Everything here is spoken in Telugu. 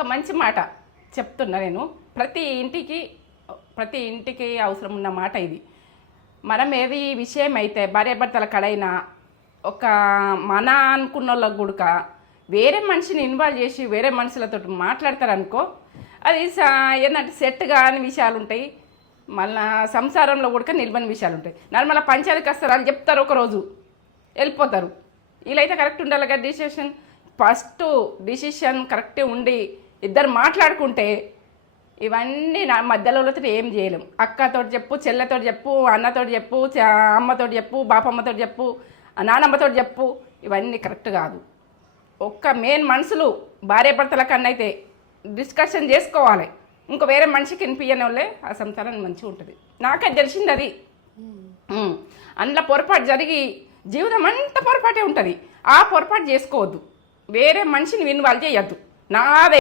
ఒక మంచి మాట చెప్తున్నా నేను. ప్రతి ఇంటికి అవసరం ఉన్న మాట ఇది. మనం ఏది విషయం అయితే భార్యాభర్తల కడైనా ఒక మన అనుకున్న వాళ్ళకు గుడక వేరే మనిషిని ఇన్వాల్వ్ చేసి వేరే మనుషులతో మాట్లాడతారనుకో, అది ఏంటంటే సెట్ కాని విషయాలు ఉంటాయి. మళ్ళీ సంసారంలో కూడా నిలబని విషయాలు ఉంటాయి. మళ్ళీ పంచాయతీకి వస్తారు, వాళ్ళు చెప్తారు, ఒకరోజు వెళ్ళిపోతారు. వీళ్ళైతే కరెక్ట్ ఉండాలి కదా డిసిషన్. ఫస్ట్ డిసిషన్ కరెక్టే ఉండి ఇద్దరు మాట్లాడుకుంటే ఇవన్నీ నా మధ్యలో ఏం చేయలేం. అక్కతో చెప్పు, చెల్లెతో చెప్పు, అన్నతో చెప్పు, అమ్మతో చెప్పు, బాపమ్మతో చెప్పు, నానమ్మతో చెప్పు, ఇవన్నీ కరెక్ట్ కాదు. ఒక్క మెయిన్ మనుషులు భార్యాభర్తల కన్నా అయితే డిస్కషన్ చేసుకోవాలి. ఇంకో వేరే మనిషికి వినిపించని వాళ్ళే ఆ సంసారం మంచిగా ఉంటుంది. నాకే తెలిసింది అది. అందులో పొరపాటు జరిగి జీవితం అంతా పొరపాటే ఉంటుంది. ఆ పొరపాటు చేసుకోవద్దు. వేరే మనిషిని ఇన్వాల్వ్ చేయొద్దు. నాదే